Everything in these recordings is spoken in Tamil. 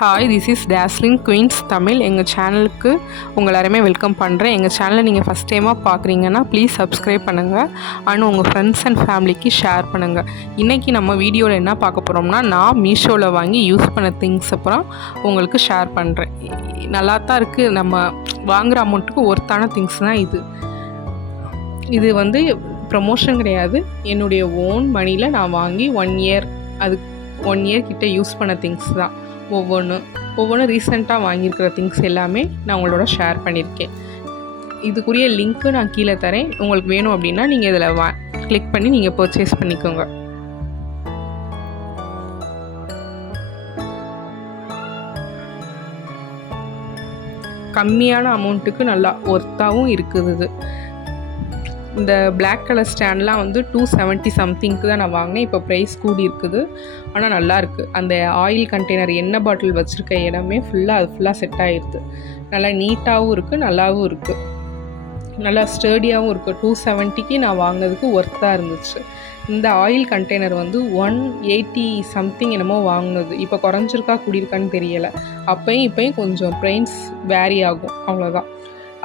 Hi, this is dazzling queens Tamil. எங்கள் சேனலுக்கு உங்கள் எல்லாருமே வெல்கம் பண்ணுறேன். எங்கள் சேனலை நீங்கள் ஃபஸ்ட் டைமாக பார்க்குறீங்கன்னா ப்ளீஸ் சப்ஸ்கிரைப் பண்ணுங்கள் அண்ட் உங்கள் ஃப்ரெண்ட்ஸ் அண்ட் ஃபேமிலிக்கு ஷேர் பண்ணுங்கள். இன்றைக்கி நம்ம வீடியோவில் என்ன பார்க்க போகிறோம்னா, நான் மீஷோவில் வாங்கி யூஸ் பண்ண திங்ஸ் அப்புறம் உங்களுக்கு ஷேர் பண்ணுறேன். நல்லா தான் இருக்குது, நம்ம வாங்குகிற அமௌண்ட்டுக்கு ஒர்த்தான திங்ஸ் தான் இது. இது வந்து ப்ரமோஷன் கிடையாது, என்னுடைய ஓன் மணியில் நான் வாங்கி 1 இயர் கிட்ட யூஸ் பண்ண திங்ஸ் தான். ஒவ்வொன்றும் ரீசெண்டாக வாங்கியிருக்கிற திங்ஸ் எல்லாமே நான் உங்களோட ஷேர் பண்ணியிருக்கேன். இதுக்குரிய லிங்க்கு நான் கீழே தரேன். உங்களுக்கு வேணும் அப்படின்னா நீங்கள் இதில் கிளிக் பண்ணி நீங்கள் பர்ச்சேஸ் பண்ணிக்கோங்க. கம்மியான அமௌண்ட்டுக்கு நல்லா ஒர்த்தாகவும் இருக்குது. இது இந்த பிளாக் கலர் ஸ்டாண்ட்லாம் வந்து 270 சம்திங்க்கு தான் நான் வாங்கினேன். இப்போ ப்ரைஸ் கூடி இருக்குது, ஆனால் நல்லாயிருக்கு. அந்த ஆயில் கண்டெய்னர் எண்ணெய் பாட்டில் வச்சுருக்க இடமே ஃபுல்லாக செட் ஆகிடுது. நல்லா நீட்டாகவும் இருக்குது, நல்லாவும் இருக்குது, நல்லா ஸ்டர்டியாகவும் இருக்குது. 270க்கு நான் வாங்கினதுக்கு ஒர்த்தாக இருந்துச்சு. இந்த ஆயில் கண்டெய்னர் வந்து 180 சம்திங் என்னமோ வாங்கினது. இப்போ குறைஞ்சிருக்கா கூடியிருக்கான்னு தெரியலை. இப்போயும் கொஞ்சம் ப்ரைஸ் வேரி ஆகும், அவ்வளோதான்.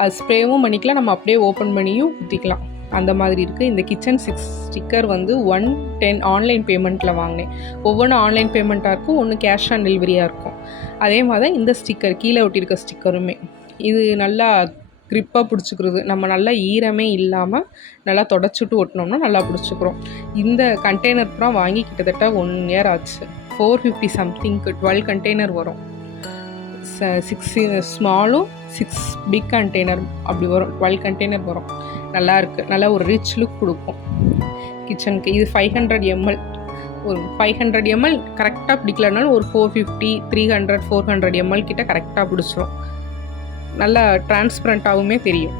அது ஸ்ப்ரேவும் பண்ணிக்கலாம், நம்ம அப்படியே ஓப்பன் பண்ணியும் ஊற்றிக்கலாம், அந்த மாதிரி இருக்குது. இந்த கிச்சன் 6 ஸ்டிக்கர் வந்து 110 ஆன்லைன் பேமெண்ட்டில் வாங்கினேன். ஒவ்வொன்றும் ஆன்லைன் பேமெண்ட்டாக இருக்கும், ஒன்று கேஷ் ஆன் டெலிவரியாக இருக்கும். அதே மாதிரி தான் இந்த ஸ்டிக்கர், கீழே ஒட்டியிருக்க ஸ்டிக்கருமே. இது நல்லா க்ரிப்பாக பிடிச்சிக்கிறது. நம்ம நல்லா ஈரமே இல்லாமல் நல்லா தொடச்சிட்டு ஒட்டினோம்னா நல்லா பிடிச்சிக்கிறோம். இந்த கண்டெய்னர் அப்புறம் வாங்கி கிட்டத்தட்ட 1 இயர் ஆச்சு. 450 சம்திங்க்கு 12 கண்டெய்னர் வரும். 6 ஸ்மாலும் 6 பிக் கண்டெய்னர் அப்படி வரும். 12 கண்டெய்னர் வரும். நல்லா இருக்குது, நல்லா ஒரு ரிச் லுக் கொடுக்கும் கிச்சனுக்கு. இது 500 ml. ஒரு 500 ml கரெக்டாக பிடிக்கலனாலும் ஒரு 450, 300, 400 ml கிட்ட கரெக்டாக பிடிச்சிரும். நல்லா டிரான்ஸ்பரண்ட்டாகவுமே தெரியும்.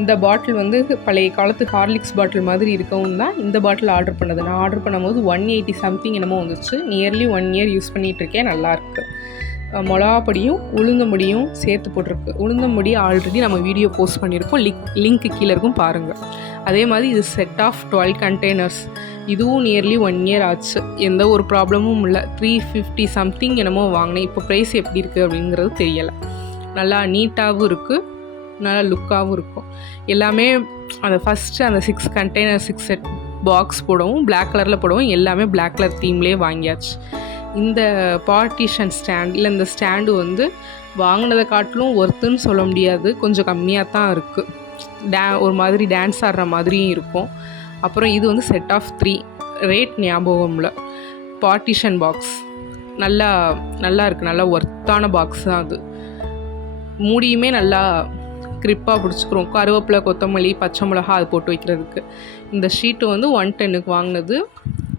இந்த பாட்டில் வந்து பழைய காலத்து ஹார்லிக்ஸ் பாட்டில் மாதிரி இருக்கவும் தான் இந்த பாட்டில் ஆர்டர் பண்ணது. நான் ஆர்டர் பண்ணும்போது 180 சம்திங் என்னமோ வந்துச்சு. நியர்லி 1 இயர் யூஸ் பண்ணிகிட்ருக்கேன், நல்லாயிருக்கு. மிளகாப்பொடியும் உளுந்தம்பொடியும் சேர்த்து போட்டிருக்கு. உளுந்தம்பொடி ஆல்ரெடி நம்ம வீடியோ போஸ்ட் பண்ணியிருக்கோம், லிங்க்கு கீழே இருக்கும் பாருங்கள். அதே மாதிரி இது செட் ஆஃப் 12 கண்டெய்னர்ஸ். இதுவும் நியர்லி 1 இயர் ஆச்சு, எந்த ஒரு ப்ராப்ளமும் இல்லை. 350 சம்திங் என்னமோ வாங்கினேன். இப்போ ப்ரைஸ் எப்படி இருக்குது அப்படிங்கிறது தெரியலை. நல்லா நீட்டாகவும் இருக்குது, நல்லா லுக்காகவும் இருக்கும். எல்லாமே அந்த ஃபஸ்ட்டு அந்த 6 கண்டெய்னர் 6 செட் பாக்ஸ் போடவும் பிளாக் கலரில் போடவும் எல்லாமே பிளாக் கலர் தீம்லேயே வாங்கியாச்சு. இந்த பார்ட்டிஷன் ஸ்டாண்ட் இல்லை, இந்த ஸ்டாண்டு வந்து வாங்கினதை காட்டிலும் ஒர்த்துன்னு சொல்ல முடியாது, கொஞ்சம் கம்மியாக தான் இருக்குது. ஒரு மாதிரி டான்ஸ் ஆடுற மாதிரியும் இருக்கும். அப்புறம் இது வந்து செட் ஆஃப் 3, ரேட் ஞாபகம்ல. பார்ட்டிஷன் பாக்ஸ் நல்லா இருக்குது, நல்லா ஒர்த்தான பாக்ஸ் தான் அது. மூடியுமே நல்லா க்ரிப்பாக பிடிச்சிக்கிறோம். கருவேப்பிலை, கொத்தமல்லி, பச்சை மிளகா அது போட்டு வைக்கிறதுக்கு. இந்த ஷீட்டு வந்து 110க்கு வாங்கினது.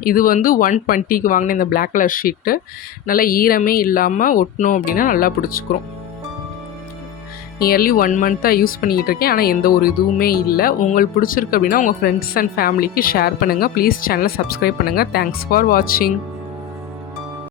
இது வந்து 120க்கு வாங்கின இந்த பிளாக் கலர் ஷீட்டு. நல்லா ஈரமே இல்லாமல் ஒட்டணும் அப்படின்னா நல்லா பிடிச்சிக்கிறோம். நியர்லி 1 மந்த்தாக யூஸ் பண்ணிக்கிட்டு இருக்கேன், ஆனால் எந்த ஒரு இதுவுமே இல்லை. உங்களுக்கு பிடிச்சிருக்கு அப்படின்னா உங்கள் ஃப்ரெண்ட்ஸ் அண்ட் ஃபேமிலிக்கு ஷேர் பண்ணுங்கள். ப்ளீஸ் சேனலை சப்ஸ்கிரைப் பண்ணுங்கள். தேங்க்ஸ் ஃபார் வாட்சிங்.